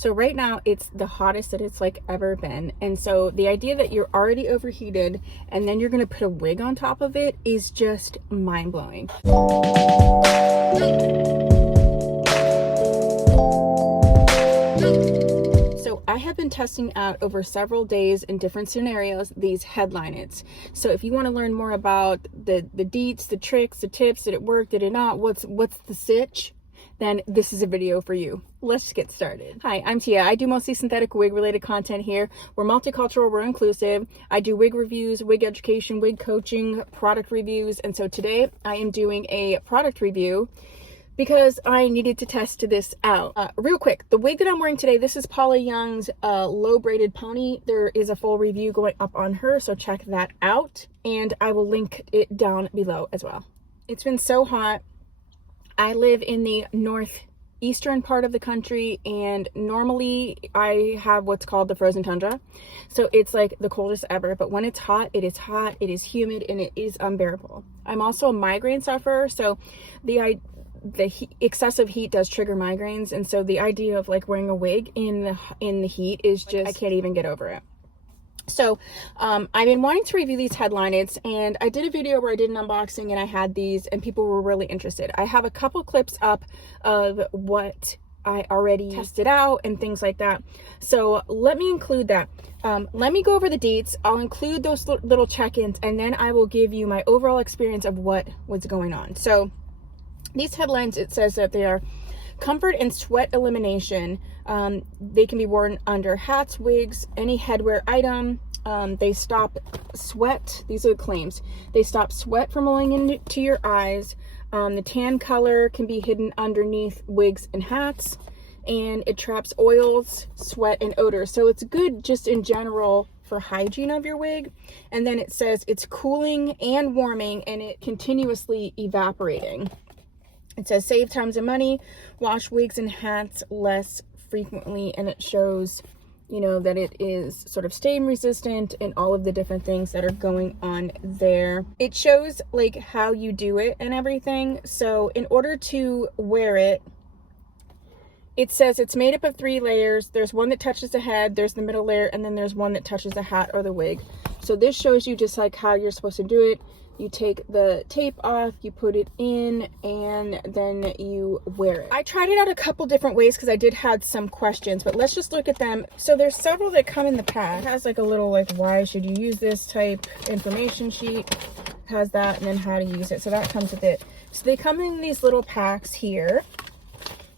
So right now it's the hottest that it's like ever been. And so the idea that you're already overheated and then you're gonna put a wig on top of it is just mind-blowing. So I have been testing out over several days in different scenarios these headliners. So if you want to learn more about the deets, the tricks, the tips, did it work, did it not, what's the sitch, then this is a video for you. Let's get started. Hi, I'm Tia. I do mostly synthetic wig related content here. We're multicultural, we're inclusive. I do wig reviews, wig education, wig coaching, product reviews. And so today I am doing a product review because I needed to test this out. Real quick, the wig that I'm wearing today, this is Paula Young's low braided pony. There is a full review going up on her, so check that out. And I will link it down below as well. It's been so hot. I live in the northeastern part of the country, and normally I have what's called the frozen tundra. So it's like the coldest ever, but when it's hot, it is humid, and it is unbearable. I'm also a migraine sufferer, so the excessive heat does trigger migraines, and so the idea of like wearing a wig in the heat is just, I can't even get over it. So I've been wanting to review these headliners, and I did a video where I did an unboxing and I had these and people were really interested. I have a couple clips up of what I already tested out and things like that, so let me include that. Let me go over the deets. I'll include those little check-ins, and then I will give you my overall experience of what was going on. So these headlines, it says that they are comfort and sweat elimination. They can be worn under hats, wigs, any headwear item. They stop sweat. These are the claims. They stop sweat from rolling into your eyes. The tan color can be hidden underneath wigs and hats. And it traps oils, sweat, and odor. So it's good just in general for hygiene of your wig. And then it says it's cooling and warming, and it continuously evaporating. It says save times and money, wash wigs and hats less frequently, and it shows, you know, that it is sort of stain resistant and all of the different things that are going on there. It shows like how you do it and everything. So in order to wear it, it says it's made up of 3 layers. There's one that touches the head, there's the middle layer, and then there's one that touches the hat or the wig. So this shows you just like how you're supposed to do it. You take the tape off, you put it in, and then you wear it. I tried it out a couple different ways because I did have some questions, but let's just look at them. So there's several that come in the pack. It has like a little like why should you use this type information sheet. It has that, and then how to use it. So that comes with it. So they come in these little packs here.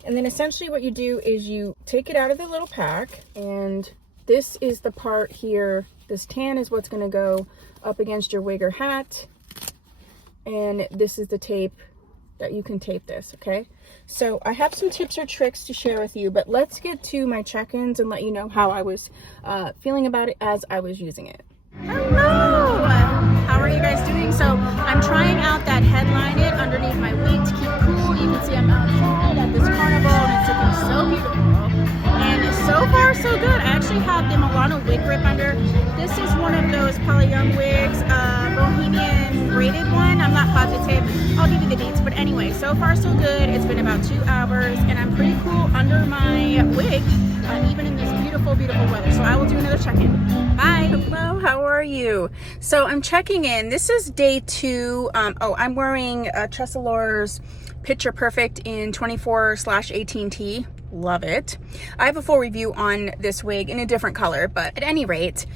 And then essentially what you do is you take it out of the little pack, and this is the part here. This tan is what's going to go up against your wig or hat. And this is the tape that you can tape this, okay? So I have some tips or tricks to share with you, but let's get to my check-ins and let you know how I was feeling about it as I was using it. Hello! How are you guys doing? So I'm trying out that headline it underneath my wig to keep cool. You can see I'm outside at this carnival, and it's looking so beautiful. And so far, so good. I actually have the Milano wig grip under. This is one of those Paula Young wigs, Bohemian braided one. I'm not positive. I'll give you the deets. But anyway, so far so good. It's been about 2 hours, and I'm pretty cool under my wig, even in this beautiful, beautiful weather. So I will do another check-in. Bye. Hello, how are you? So I'm checking in. This is day 2. I'm wearing Tressalor's Picture Perfect in 24/18T. Love it. I have a full review on this wig in a different color, but at any rate,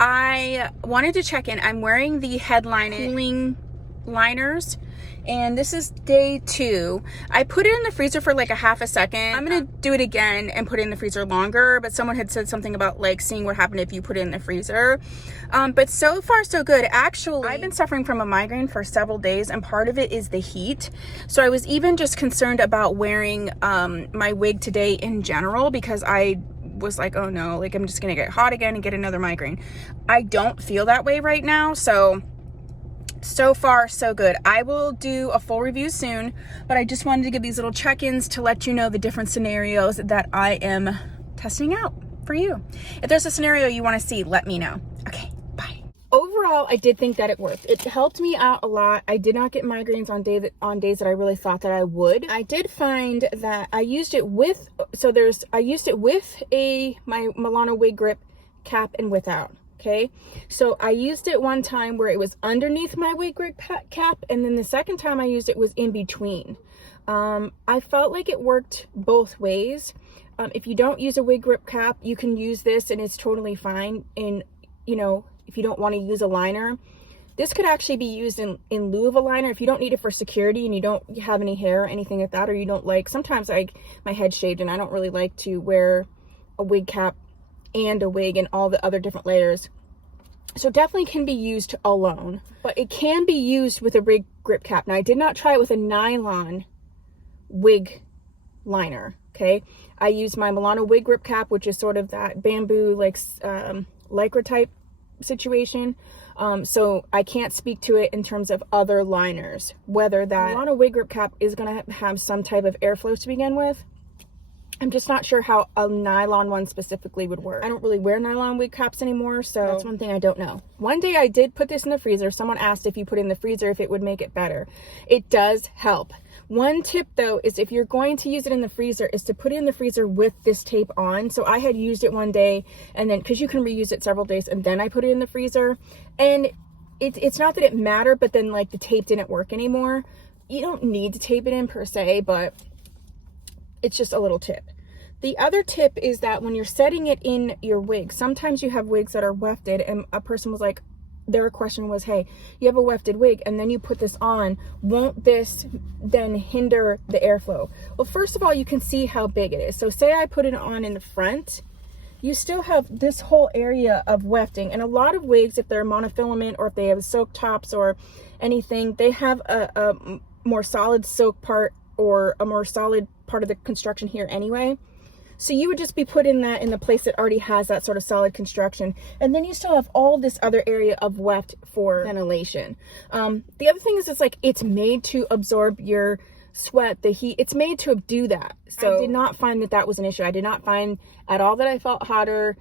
I wanted to check in. I'm wearing the headline cooling liners, and this is day 2. I put it in the freezer for like a half a second. I'm gonna do it again and put it in the freezer longer, but someone had said something about like seeing what happened if you put it in the freezer. But so far so good. Actually, I've been suffering from a migraine for several days, and part of it is the heat. So I was even just concerned about wearing my wig today in general, because I was like, oh no, like I'm just gonna get hot again and get another migraine. I don't feel that way right now, so far so good. I will do a full review soon, but I just wanted to give these little check-ins to let you know the different scenarios that I am testing out for you. If there's a scenario you want to see, let me know. Okay, bye. Overall, overall, I did think that it worked. It helped me out a lot. I did not get migraines on days that I really thought that I would. I did find that I used it with, I used it with my Milano wig grip cap and without. Okay, so I used it one time where it was underneath my wig grip cap, and then the second time I used it was in between. I felt like it worked both ways. If you don't use a wig grip cap, you can use this and it's totally fine. And, you know, if you don't want to use a liner, this could actually be used in lieu of a liner. If you don't need it for security and you don't have any hair or anything like that, or you don't like, sometimes my head's shaved and I don't really like to wear a wig cap and a wig and all the other different layers. So definitely can be used alone, but it can be used with a wig grip cap. Now I did not try it with a nylon wig liner. Okay, I used my Milano wig grip cap, which is sort of that bamboo like lycra type situation. So I can't speak to it in terms of other liners, whether that Milano wig grip cap is going to have some type of airflow to begin with. I'm just not sure how a nylon one specifically would work. I don't really wear nylon wig caps anymore, so that's one thing I don't know. One day I did put this in the freezer. Someone asked if you put it in the freezer if it would make it better. It does help. One tip though is if you're going to use it in the freezer is to put it in the freezer with this tape on. So I had used it one day, and then because you can reuse it several days, and then I put it in the freezer, and it's not that it mattered, but then like the tape didn't work anymore. You don't need to tape it in per se, but it's just a little tip. The other tip is that when you're setting it in your wig, sometimes you have wigs that are wefted, and a person was like, their question was, hey, you have a wefted wig and then you put this on, won't this then hinder the airflow? Well, first of all, you can see how big it is. So say I put it on in the front, you still have this whole area of wefting. And a lot of wigs, if they're monofilament or if they have silk tops or anything, they have a more solid silk part or a more solid part of the construction here anyway. So you would just be putting that in the place that already has that sort of solid construction. And then you still have all this other area of weft for ventilation. The other thing is it's made to absorb your sweat, the heat. It's made to do that. So I did not find that was an issue. I did not find at all that I felt hotter.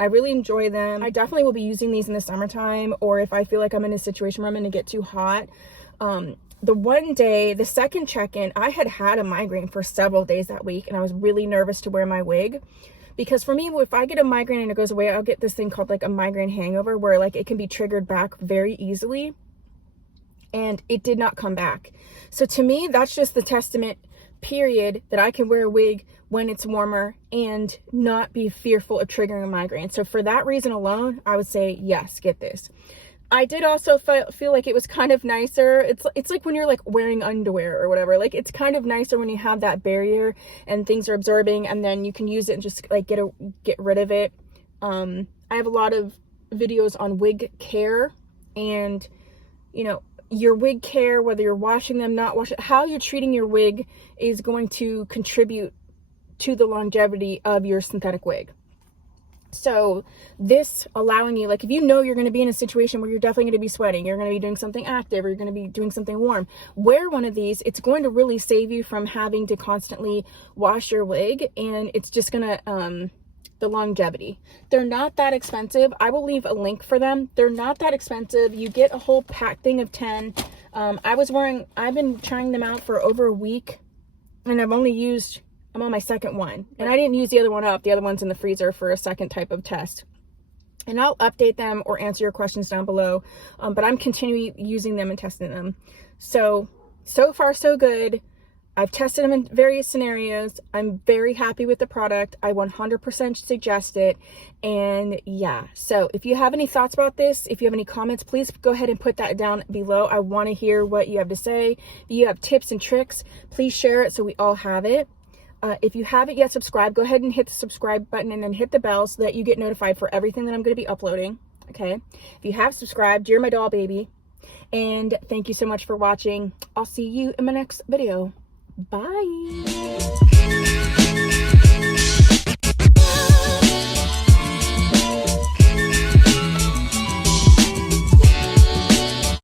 I really enjoy them. I definitely will be using these in the summertime, or if I feel like I'm in a situation where I'm going to get too hot. The one day, the second check-in, I had a migraine for several days that week, and I was really nervous to wear my wig. Because for me, if I get a migraine and it goes away, I'll get this thing called like a migraine hangover, where like it can be triggered back very easily. And it did not come back. So to me, that's just the testament, period, that I can wear a wig when it's warmer and not be fearful of triggering a migraine. So for that reason alone, I would say, yes, get this. I did also feel like it was kind of nicer. It's like when you're like wearing underwear or whatever, like it's kind of nicer when you have that barrier and things are absorbing, and then you can use it and just like get rid of it. I have a lot of videos on wig care, and you know, your wig care, whether you're washing them, not washing, how you're treating your wig is going to contribute to the longevity of your synthetic wig. So this allowing you, like if you know you're going to be in a situation where you're definitely going to be sweating, you're going to be doing something active, or you're going to be doing something warm, wear one of these. It's going to really save you from having to constantly wash your wig, and it's just going to, the longevity. They're not that expensive. I will leave a link for them. They're not that expensive. You get a whole pack thing of 10. I've been trying them out for over a week, and I'm on my second one, and I didn't use the other one up. The other one's in the freezer for a second type of test, and I'll update them or answer your questions down below. But I'm continuing using them and testing them. So far so good. I've tested them in various scenarios. I'm very happy with the product. I 100% suggest it. And yeah, so if you have any thoughts about this, if you have any comments, please go ahead and put that down below. I want to hear what you have to say. If you have tips and tricks, please share it so we all have it. If you haven't yet subscribed, go ahead and hit the subscribe button and then hit the bell so that you get notified for everything that I'm going to be uploading. Okay. If you have subscribed, you're my doll baby. And thank you so much for watching. I'll see you in my next video. Bye.